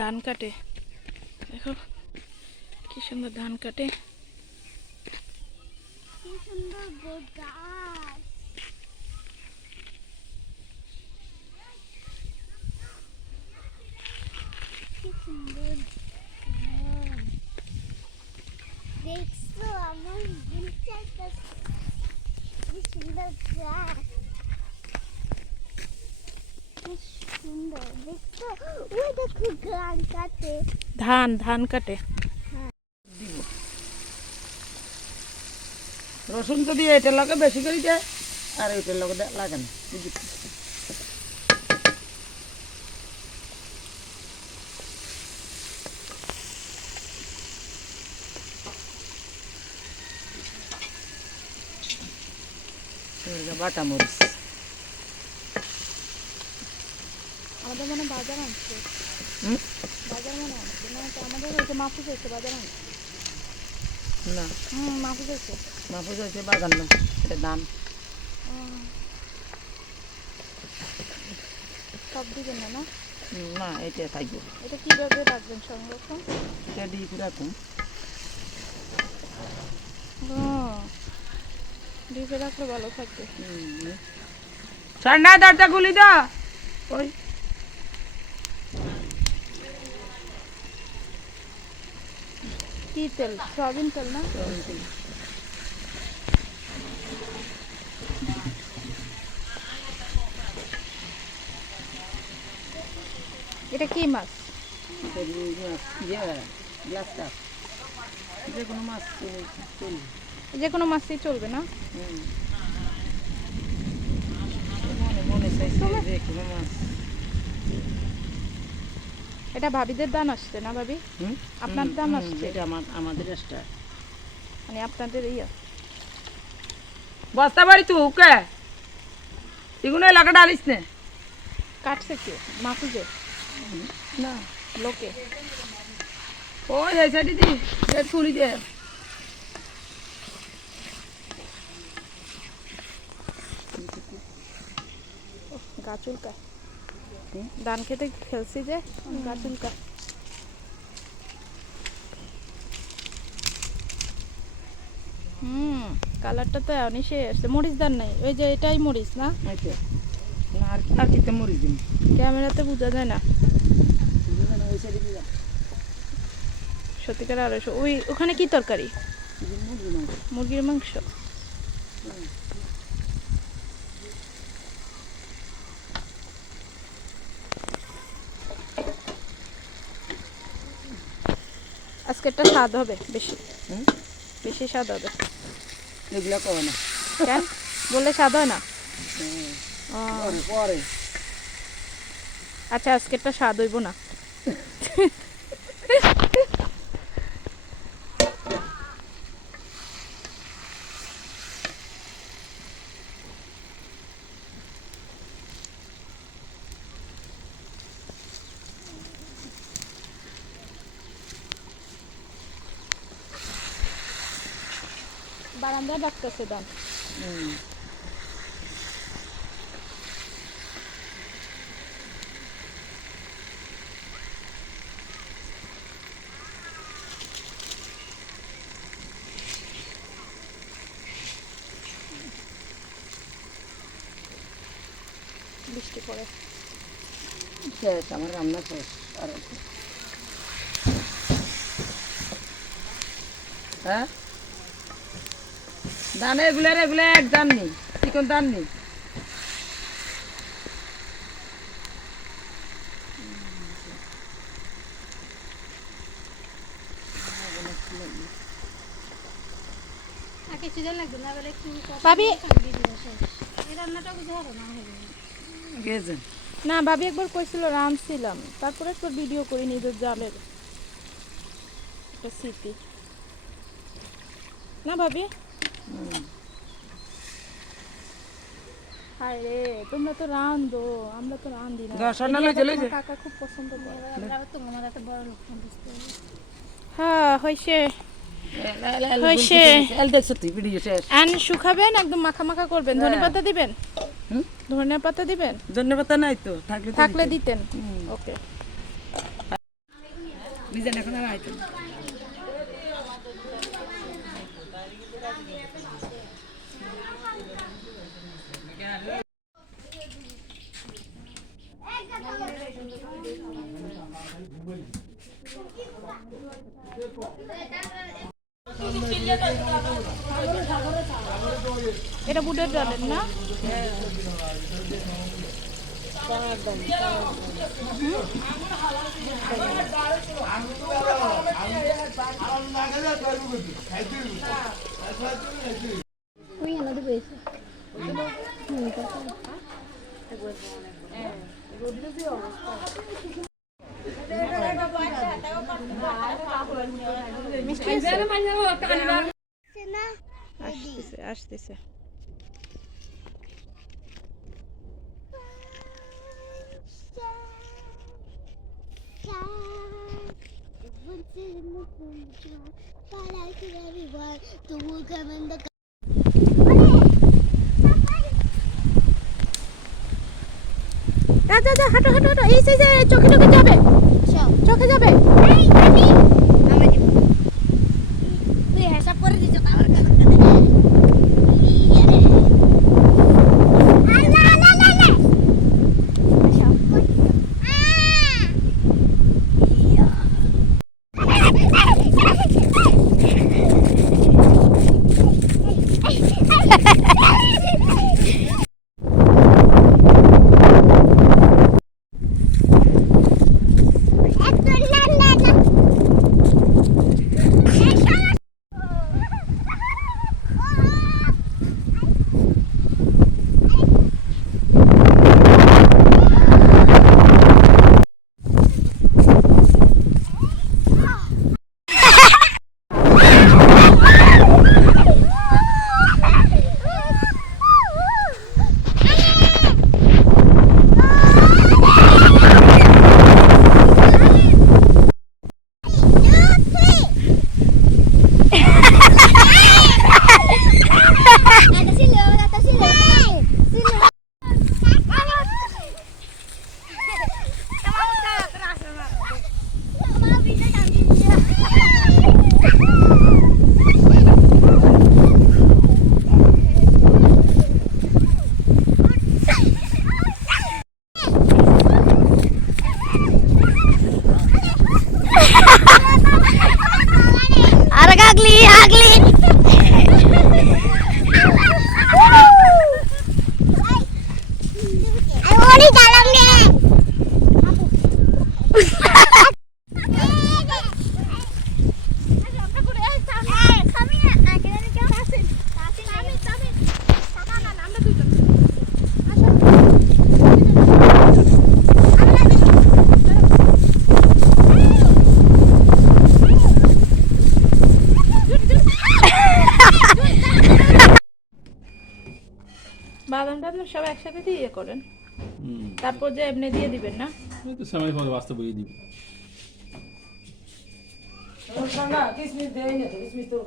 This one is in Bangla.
ধান কাটে। দেখো কি সুন্দর ধান কাটে। দেখছ আমার সুন্দর গাছ। ধান ধান কাটে। রসুন যদি এটার লগে বেশি করে দেয় আর এটার লগে লাগে না বাটা মরিচ। আমাদের মনে বাজার আনছে। বাজার মনে আনছে। না তো আমাদের ওই যে মাহফুজ হয়েছে বাজার আনছে। না। হুম মাহফুজ হয়েছে। মাহফুজ হয়েছে বাজার না এটা দাম সব দিবেন না না? না এটা থাকবে। এটা কীভাবে রাখবেন সংরক্ষণ? এটা রাখুন। ডিপে রাখলে ভালো থাকবে। ঠান্ডা দরজা খুলি দাও। ওই। কি তেল সয়াবিন তেল না? এটা কি মাছ? যে কোনো মাছ চলবে যে কোনো মাছই চলবে না? মনে চাইছে যে কোনো মাছ। এটা ভাবিদের দান আসছে না ভাবি? আপনার দাম আসছে? এটা আমার আমাদের এক্সট্রা মানে আপনাদের ইয়ে। বস্তা বাড়ি তুই কে এগুলো এলাকা ডালিস না। কাটছে কে? মাহফুজে না। লোকে? ওই এই সাইডে দি যে তুলি দে গা চুলকা হুম? ধান খেতে খেলছি যে গা চুলকা হুম কালারটা তো এমনই সে আসছে। মরিচ দান নাই ওই যে এটাই মরিচ না? এই আর কি আর কিতে ক্যামেরাতে বোঝা যায় না। সত্যিকার আড়াইশো ওই ওখানে কি তরকারি? মুরগির মাংস। আজকেরটা স্বাদ হবে বেশি। হুম? বেশি স্বাদ হবে। এগুলো কবে না? কেন? বললে স্বাদ হয় না? আচ্ছা আজকেরটা স্বাদ হইব না। বারান্দায় ডাকতেছে দাম হুম। বৃষ্টি পড়ে শেষ আমার রান্না শেষ আর একটু। হ্যাঁ দান এগুলো এগুলো এক দান নেই চিকন দান নেই না ভাবি একবার কইছিল রাঁধছিলাম তারপরে একবার ভিডিও করি নিজের জালের। একটা স্মৃতি। না ভাবি? তোমরা তো আমরা তো না। করে। হ্যাঁ হইছে হইছে। এল দেখছ তুই ভিডিও শেষ। আন শুকাবেন একদম মাখা মাখা করবেন। হ্যাঁ। পাতা দিবেন? হুম? ধনে পাতা দিবেন? ধন্যবাদ নাই তো থাকলে থাকলে দিতেন। দিতেন। ওকে। মিজান এখন আর আইতো এটা বুটের ডালের না? পেয়েছে মিষ্টি আসতেছে। হাঁটো হাঁটো হাঁটো। এই যে চোখে চোখে যাবে। চোখে যাবে। বাদামটা আপনি সব একসাথে দিয়ে ইয়ে করেন। তারপর যে এমনি দিয়ে দিবেন না? তো সময় পরে বাস্তব বইয়ে দিব। কিসমিস দেই না তো, কিসমিস তো।